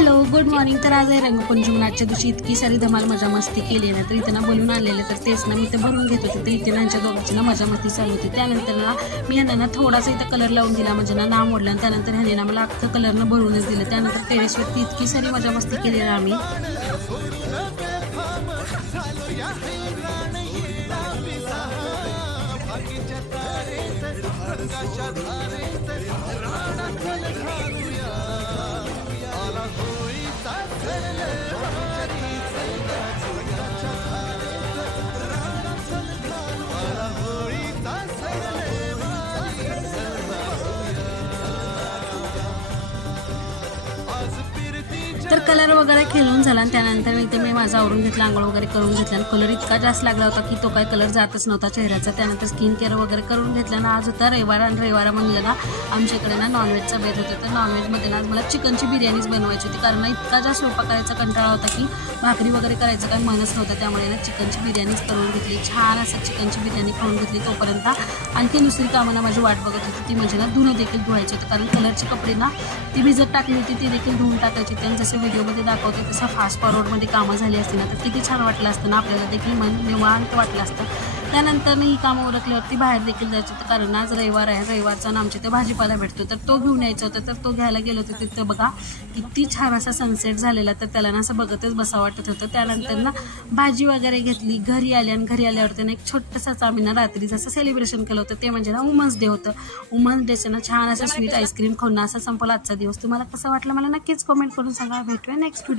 Hello good morning. तर आज आहे रंगपंचमी। आजच्या दिवशी इतकी सारी धमाल मजा मस्ती केली ना, तर इथं ना बोलून आलेलं, तर तेच ना मी ते भरून घेत होते। तर इथे यांच्या दोघांची ना मजा मस्ती चालू होती। त्यानंतर ना मी ह्यांना ना थोडासा इथं कलर लावून दिला, म्हणजे ना मोडला। आणि त्यानंतर ह्याने ना मला अख्खं कलरनं भरूनच दिलं। त्यानंतर टेरेसवरती इतकी सारी मजा मस्ती केली ना आम्ही। तर कलर वगैरे खेळून झाला आणि त्यानंतर इथे मी माझा आवरून घेतला, आंघोळ वगैरे करून घेतला। आणि कलर इतका जास्त लागला होता की तो काय कलर जातच नव्हता चेहऱ्याचा। त्यानंतर स्किन केअर वगैरे करून घेतलं ना। आज होता रविवार आणि रविवार म्हणलं ना आमच्याकडे ना नॉनव्हेजचा बेत होता। तर नॉनव्हेजमध्ये ना मला चिकनची बिर्याणीच बनवायची होती, कारण इतका जास्त स्वयंपाक करायचा कंटाळा होता की भाकरी वगैरे करायचं काही मनच नव्हतं। त्यामुळे ना चिकनची बिर्याणीच करून घेतली। छान असं चिकनची बिर्याणी खाऊन घेतली। तोपर्यंत आणखी दुसरी कामं ना माझी वाट बघत होती, ती म्हणजे ना धुणं देखील धुवायची होती, कारण कलरची कपडे ना ती भिजत टाकली होती, ती देखील धुवून टाकायची। त्यांनी जसं व्हिडिओमध्ये दाखवते तसं फास्ट फॉरवर्डमध्ये कामं झाली असती ना, तर किती छान वाटलं असतं ना, आपल्याला देखील मन निवांत वाटलं असतं। त्यानंतर ही कामं उरकल्यावरती बाहेर देखील जायचं होतं, कारण आज रविवार आहे। रविवारचा ना आमच्या इथे भाजीपाला भेटतो, तर तो घेऊन यायचा होता। तर तो घ्यायला गेलो होतो। तिथं बघा किती छान असा सनसेट झालेला, तर त्याला ना असं बघतच बसा वाटत होतं। त्यानंतर ना भाजी वगैरे घेतली, घरी आली। आणि घरी आल्यावरती ना एक छोटंसंच आम्ही ना रात्री जसं सेलिब्रेशन केलं होतं, ते म्हणजे ना वुमन्स डे होतं। वुमन्स डेचं ना छान असं स्वीट आईस्क्रीम खाऊन असा संपला आजचा दिवस। तुम्हाला कसं वाटलं मला नक्कीच कमेंट करून सांगा। भेटूया नेक्स्ट व्हिडिओ।